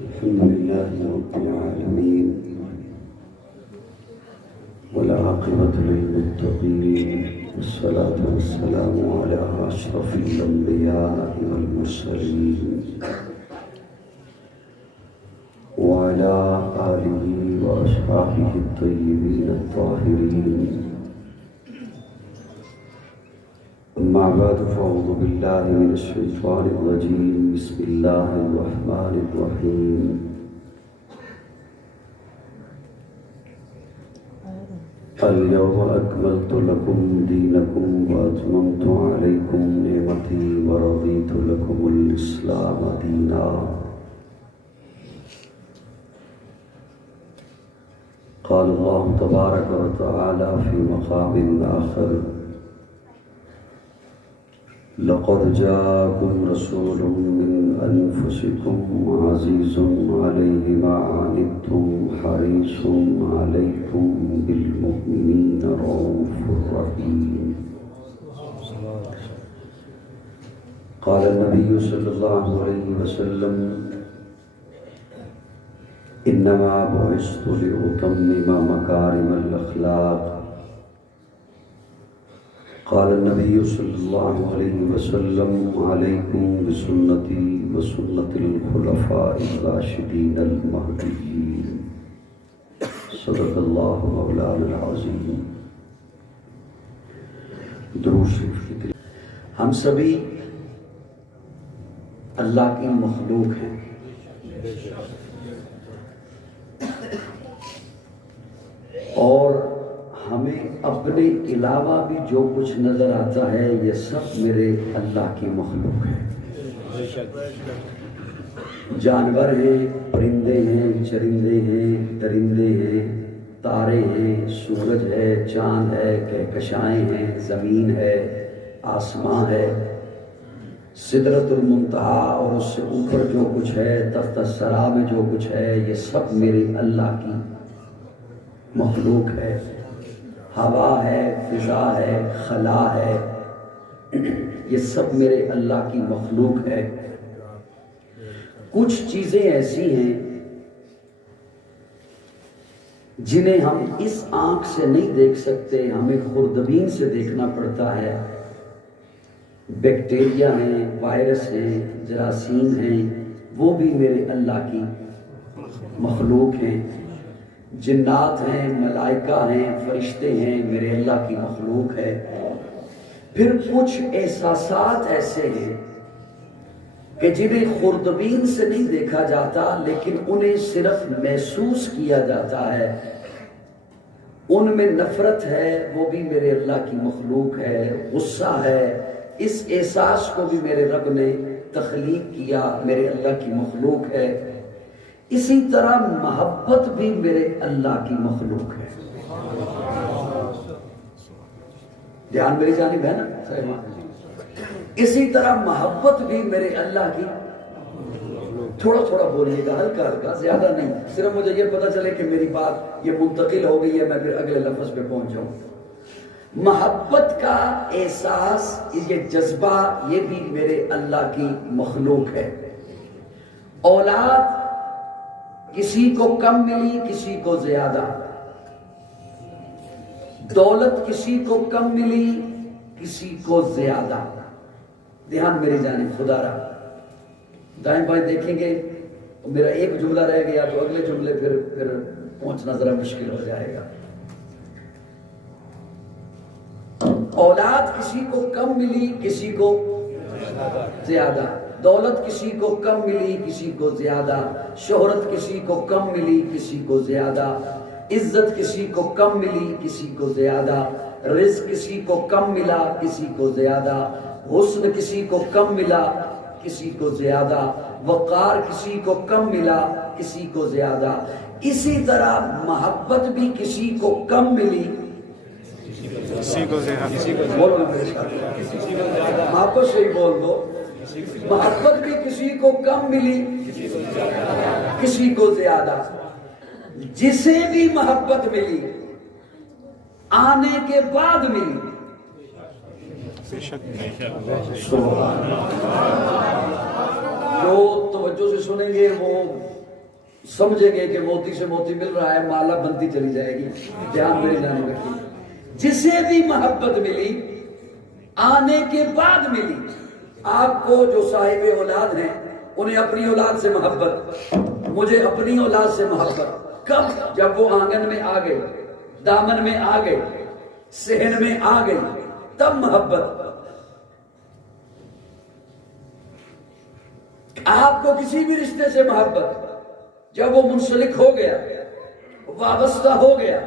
الحمد لله رب العالمين والعاقبة للمتقين والصلاة والسلام على أشرف الأنبياء والمرسلين وعلى آله وأصحابه الطيبين الطاهرين. أما بعد فأعوذ بالله من الشيطان الرجيم. بسم الله الرحمن الرحيم. اليوم أكملت لكم دينكم وأتممت عليكم نعمتي ورضيت لكم الإسلام دينا. قال الله تبارك وتعالى في مقام آخر: لقد جاءكم رسول من أنفسكم عزيز عليه ما عنتم حريص عليكم بالمؤمنين رؤوف رحيم. قال النبي صلى الله عليه وسلم: إنما بعثت لأتمم مكارم الأخلاق. قال النبي صلى الله عليه وسلم: عليكم بسنتي وسنة الخلفاء الراشدين المهديين. صدق الله مولانا العظيم. درود شریف کی تلاوت. ہم سبھی اللہ کی مخلوق ہیں. اور ہمیں اپنے علاوہ بھی جو کچھ نظر آتا ہے یہ سب میرے اللہ کی مخلوق ہے. جانور ہیں، پرندے ہیں، چرندے ہیں، درندے ہیں، تارے ہیں، سورج ہے، چاند ہے، کہکشائیں ہیں، زمین ہے، آسمان ہے، سدرۃ المنتہا اور اس سے اوپر جو کچھ ہے، تحت الثری میں جو کچھ ہے، یہ سب میرے اللہ کی مخلوق ہے. ہوا ہے، فضا ہے، خلا ہے، یہ سب میرے اللہ کی مخلوق ہے. کچھ چیزیں ایسی ہیں جنہیں ہم اس آنکھ سے نہیں دیکھ سکتے، ہمیں خوردبین سے دیکھنا پڑتا ہے. بیکٹیریا ہیں، وائرس ہیں، جراثیم ہیں، وہ بھی میرے اللہ کی مخلوق ہیں. جنات ہیں، ملائکہ ہیں، فرشتے ہیں، میرے اللہ کی مخلوق ہے. پھر کچھ احساسات ایسے ہیں کہ جنہیں خوردبین سے نہیں دیکھا جاتا لیکن انہیں صرف محسوس کیا جاتا ہے. ان میں نفرت ہے، وہ بھی میرے اللہ کی مخلوق ہے. غصہ ہے، اس احساس کو بھی میرے رب نے تخلیق کیا، میرے اللہ کی مخلوق ہے. اسی طرح محبت بھی میرے اللہ کی مخلوق ہے. دھیان میری جانب ہے نا؟ اسی طرح محبت بھی میرے اللہ کی. تھوڑا تھوڑا بولیے گا، ہلکا ہلکا، زیادہ نہیں، صرف مجھے یہ پتا چلے کہ میری بات یہ منتقل ہو گئی ہے، میں پھر اگلے لفظ پہ پہنچ جاؤں. محبت کا احساس، یہ جذبہ، یہ بھی میرے اللہ کی مخلوق ہے. اولاد کسی کو کم ملی، کسی کو زیادہ. دولت کسی کو کم ملی، کسی کو زیادہ. دھیان میری جانب، خدا را دائیں بائیں دیکھیں گے. میرا ایک جملہ رہ گیا تو اگلے جملے پھر پہنچنا ذرا مشکل ہو جائے گا. اولاد کسی کو کم ملی، کسی کو زیادہ. دولت کسی کو کم ملی، کسی کو زیادہ. شہرت کسی کو کم ملی، کسی کو زیادہ. عزت کسی کو کم ملی، کسی کو زیادہ. رزق کسی کو کم ملا، کسی کو زیادہ. حسن کسی کو کم ملا، کسی کو زیادہ. وقار کسی کو کم ملا، کسی کو زیادہ. اسی طرح محبت بھی کسی کو کم ملی، کسی کو زیادہ. بولو نا میرے ساتھ، آپ کو صحیح بول دو. محبت بھی کسی کو کم ملی، کسی کو زیادہ. جسے بھی محبت ملی آنے کے بعد ملی. جو توجہ سے سنیں گے وہ سمجھیں گے کہ موتی سے موتی مل رہا ہے، مالا بنتی چلی جائے گی. دھیان میرے جانب رکھیے. جسے بھی محبت ملی آنے کے بعد ملی. آپ کو جو صاحب اولاد ہیں انہیں اپنی اولاد سے محبت، مجھے اپنی اولاد سے محبت. کب؟ جب وہ آنگن میں آ گئے، دامن میں آ گئے، صحن میں آ گئی، تب محبت. آپ کو کسی بھی رشتے سے محبت جب وہ منسلک ہو گیا، وابستہ ہو گیا،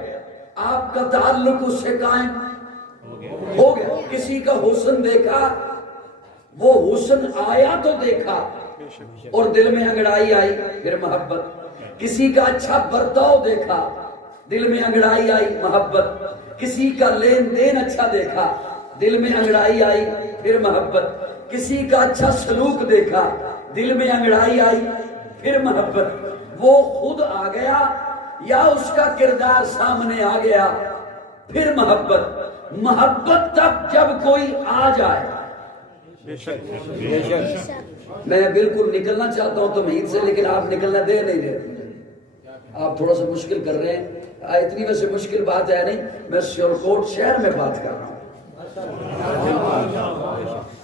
آپ کا تعلق اس سے قائم ہو گیا. کسی کا حسن دیکھا، وہ حسن آیا تو دیکھا اور دل میں انگڑائی آئی، پھر محبت. کسی کا اچھا برتاؤ دیکھا، دل میں انگڑائی آئی، محبت. کسی کا لین دین اچھا دیکھا، دل میں انگڑائی آئی، پھر محبت. کسی کا اچھا سلوک دیکھا، دل میں انگڑائی آئی، پھر محبت. وہ خود آ گیا یا اس کا کردار سامنے آ گیا، پھر محبت. محبت تب جب کوئی آ جائے. میں بالکل نکلنا چاہتا ہوں تمہید سے، لیکن آپ نکلنا دے نہیں رہے. آپ تھوڑا سا مشکل کر رہے ہیں. اتنی ویسے مشکل بات ہے نہیں، میں سیالکوٹ شہر میں بات کر رہا ہوں.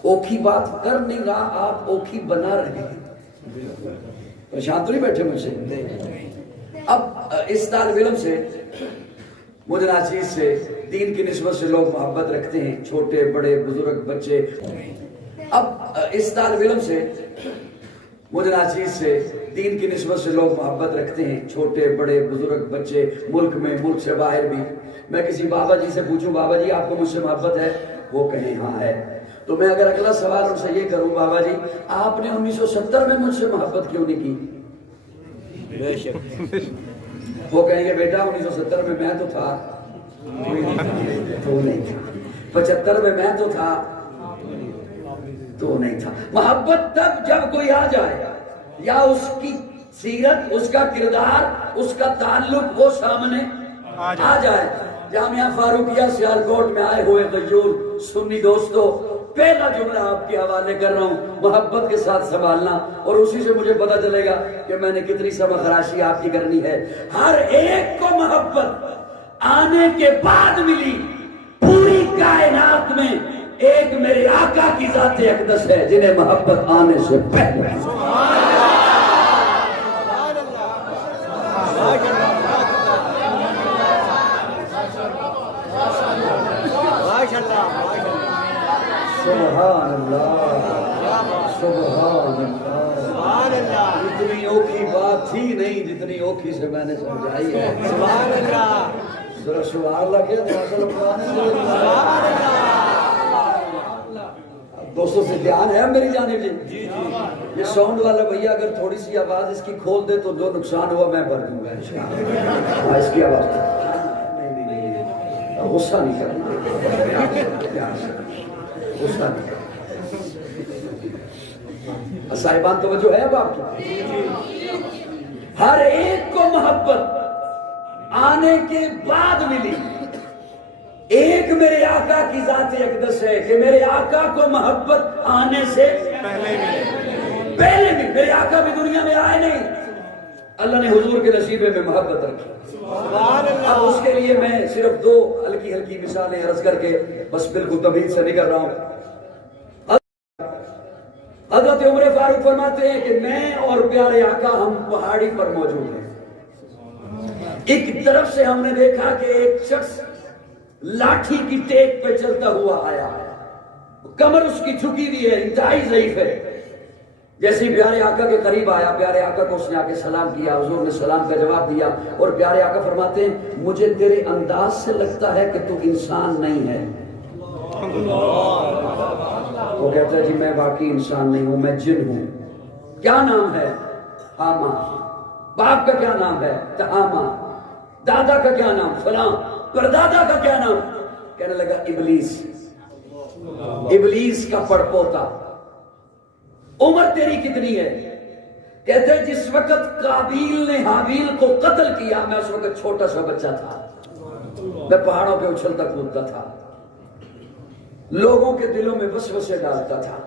اوکھی بات کر نہیں رہا، آپ اوکھی بنا رہے ہیں. پریشان تو نہیں بیٹھے مجھ سے؟ اب اس طالب علم سے، مجھے ناچیز سے، دین کی نسبت سے لوگ محبت رکھتے ہیں، چھوٹے بڑے بزرگ بچے. اب اس طالب علم سے، مجھے ناچیز سے، دین کی نسبت سے لوگ محبت رکھتے ہیں، چھوٹے بڑے بزرگ بچے، ملک میں، ملک سے باہر بھی. میں کسی بابا جی سے پوچھوں بابا جی آپ کو مجھ سے محبت ہے، وہ کہیں ہاں ہے، تو میں اگر اگلا سوال ان سے یہ کروں بابا جی آپ نے 1970 میں مجھ سے محبت کیوں نہیں کی؟ وہ کہیں گے بیٹا 1970 میں میں تو تھا، تو نہیں تھا. 75 میں میں تو تھا، تو نہیں تھا. محبت تب جب کوئی آ جائے یا اس کی سیرت، اس کا کردار، اس کا تعلق وہ سامنے آ جائے. جامعہ فاروقیہ سیالکوٹ میں آئے ہوئے غیور سنی دوستو، پہلا جملہ آپ کے حوالے کر رہا ہوں، محبت کے ساتھ سنبھالنا، اور اسی سے مجھے پتا چلے گا کہ میں نے کتنی سبق خراشی آپ کی کرنی ہے. ہر ایک کو محبت آنے کے بعد ملی. پوری کائنات میں ایک میرے آقا کی ذات اقدس ہے جنہیں محبت آنے سے پہلے. سبحان اللہ، سبحان اللہ. اتنی اوکھی بات تھی نہیں جتنی اوکھی سے میں نے سمجھائی ہے. سبحان اللہ. ذرا سبحان اللہ کیا دوستوں سے دھیان ہے میری جانب جی. یہ ساؤنڈ والا بھیا اگر تھوڑی سی آواز اس کی کھول دے تو جو نقصان ہوا میں بھر دوں گا. اس کی آواز غصہ نہیں کرنا، غصہ نہیں کرنا. صاحبان توجہ ہے اب آپ کی؟ ہر ایک کو محبت آنے کے بعد ملی. ایک میرے آقا کی ذات اقدس ہے کہ میرے آقا کو محبت آنے سے پہلے بھی. میرے آقا بھی دنیا میں آئے نہیں، اللہ نے حضور کے نصیبے میں محبت رکھی. اب اس کے لیے میں صرف دو ہلکی ہلکی مثالیں عرض کر کے بس بالکل تمہید سے نکل رہا ہوں. حضرت عمر فاروق فرماتے ہیں کہ میں اور پیارے آقا ہم پہاڑی پر موجود ہیں. ایک طرف سے ہم نے دیکھا کہ ایک شخص لاٹھی کی ٹیک پہ چلتا ہوا آیا، کمر اس کی جھکی ہوئی ہے، انتہائی ضعیف ہے. جیسے پیارے آقا کے قریب آیا، پیارے آقا کو اس نے آ کے سلام کیا، حضور نے سلام کا جواب دیا، اور پیارے آقا فرماتے ہیں مجھے تیرے انداز سے لگتا ہے کہ تو انسان نہیں ہے. وہ کہتا ہے جی میں واقعی انسان نہیں ہوں، میں جن ہوں. کیا نام ہے؟ حاما. باپ کا کیا نام ہے؟ تہاما. دادا کا کیا نام؟ فلاں. پردادا کا کیا نام؟ کہنے لگا ابلیس. ابلیس کا پڑپوتا. عمر تیری کتنی ہے؟ کہتے ہیں جس وقت قابیل نے حابیل کو قتل کیا میں اس وقت چھوٹا سا بچہ تھا، میں پہاڑوں پہ اچھلتا کودتا تھا، لوگوں کے دلوں میں وسوسے ڈالتا تھا.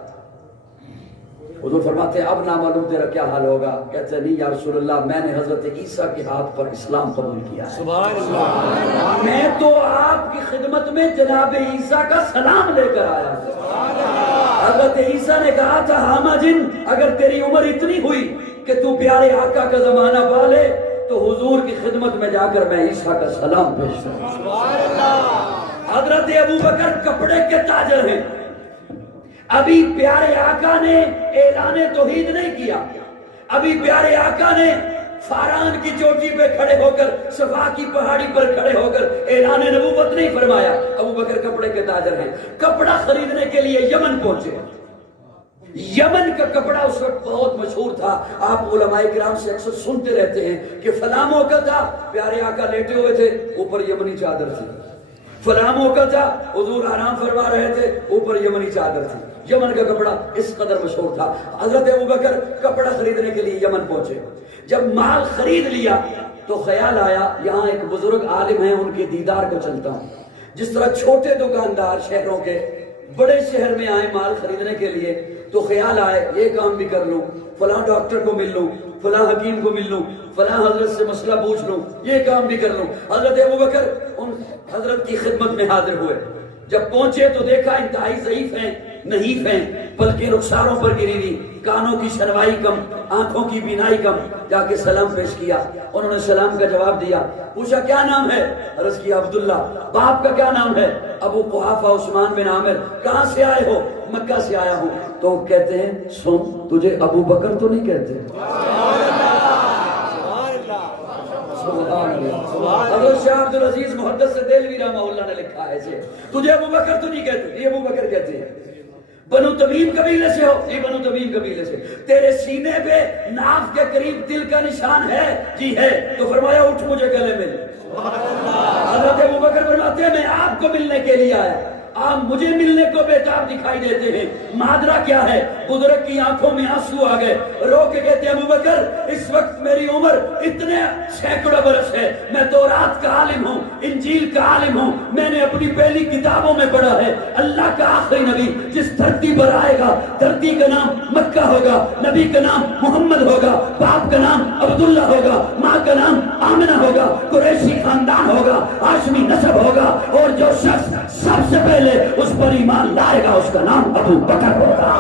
حضور فرماتے ہیں اب نہ معلوم تیرا کیا حال ہوگا. کہتے ہیں نہیں یا رسول اللہ میں نے حضرت عیسیٰ کے ہاتھ پر اسلام قبول کیا ہے. سبحان اللہ. میں تو آپ کی خدمت میں جناب عیسیٰ کا سلام لے کر آیا. حضرت عیسیٰ نے کہا تھا حاما جن اگر تیری عمر اتنی ہوئی کہ تو پیارے آقا کا زمانہ پا لے تو حضور کی خدمت میں جا کر میں عیسیٰ کا سلام پیش کروں. سبحان اللہ. حضرت ابو بکر کپڑے کے تاجر ہیں. ابھی پیارے آقا نے اعلان توحید نہیں کیا. ابھی پیارے آقا نے فاران کی چوٹی پہ کھڑے ہو کر صفا کی پہاڑی پر کھڑے ہو کر اعلان نبوت نہیں فرمایا. ابو بکر کپڑے کے تاجر ہیں. کپڑا خریدنے کے لیے یمن پہنچے. یمن کا کپڑا اس وقت بہت مشہور تھا. آپ علماء کرام سے اکثر سنتے رہتے ہیں کہ فلاں موقع تھا پیارے آقا لیٹے ہوئے تھے اوپر یمنی چادر تھی. فلاں موقع تھا حضور آرام فرما رہے تھے اوپر یمنی چادر تھی. یمن کا کپڑا اس قدر مشہور تھا. حضرت ابو بکر کپڑا خریدنے کے لیے یمن پہنچے. جب مال خرید لیا تو خیال آیا یہاں ایک بزرگ عالم ہیں ان کے دیدار کو چلتا ہوں. جس طرح چھوٹے دکاندار شہروں کے بڑے شہر میں آئے مال خریدنے کے لیے تو خیال آئے یہ کام بھی کر لوں, فلاں ڈاکٹر کو مل لوں, فلاں حکیم کو مل لوں, فلاں حضرت سے مسئلہ پوچھ لوں, یہ کام بھی کر لوں. حضرت ابو بکر ان حضرت کی خدمت میں حاضر ہوئے. جب پہنچے تو دیکھا انتہائی ضعیف ہیں, نحیف ہیں, بلکہ رخساروں پر گری ہوئی, کانوں کی شنوائی کم, آنکھوں کی بینائی کم. جا کے سلام پیش کیا. انہوں نے سلام کا جواب دیا. پوچھا کیا نام ہے؟ عرض کیا عبداللہ. باپ کا کیا نام ہے؟ ابو قحافہ عثمان بن عامر. کہاں سے آئے ہو؟ مکہ سے آیا ہوں. تو کہتے ہیں سن تجھے ابو بکر تو نہیں کہتے. حضرت شاہ عبد العزیز محدث دہلوی رحمہ اللہ نے لکھا ہے اسے تجھے ابو بکر تو نہیں کہتے, یہ ابو بکر کہتے ہیں. بنو تمیم قبیلے سے ہو؟ جی بنو تمیم قبیلے سے. تیرے سینے پہ ناف کے قریب دل کا نشان ہے؟ جی ہے. تو فرمایا اٹھ مجھے گلے مل. حضرت ابو بکر فرماتے ہیں میں آپ کو ملنے کے لیے آیا, آپ مجھے ملنے کو بےتاب دکھائی دیتے ہیں. مادرا کیا ہے؟ بزرگ کی آنکھوں میں آنسو آ گئے. رو کے کہتے ہیں ابو بکر اس وقت میری عمر اتنے سینکڑوں برس ہے, میں تورات کا عالم ہوں, انجیل کا عالم ہوں. میں نے اپنی پہلی کتابوں میں پڑھا ہے اللہ کا آخری نبی جس دھرتی پر آئے گا دھرتی کا نام مکہ ہوگا, نبی کا نام محمد ہوگا, باپ کا نام عبداللہ ہوگا, ماں کا نام آمنہ ہوگا, قریشی خاندان ہوگا, ہاشمی نسب ہوگا, اور جو شخص سب سے پہلے اس پر ایمان لائے گا اس کا نام ابو بکر ہوگا.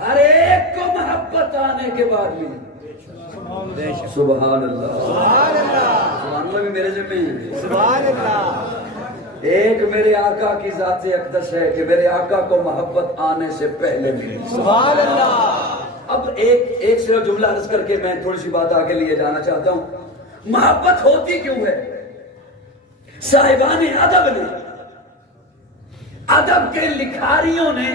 ہر ایک کو محبت آنے کے بعد بھی سبحان اللہ. سبحان اللہ بھی میرے ذمہ ہے. سبحان اللہ. ایک میرے آقا کی ذات اقدس ہے کہ میرے آقا کو محبت آنے سے پہلے ملی. سبحان اللہ. اب ایک صرف جملہ عرض کر کے میں تھوڑی سی بات آگے لیے جانا چاہتا ہوں. محبت ہوتی کیوں ہے؟ صاحبان ادب نے, ادب کے لکھاریوں نے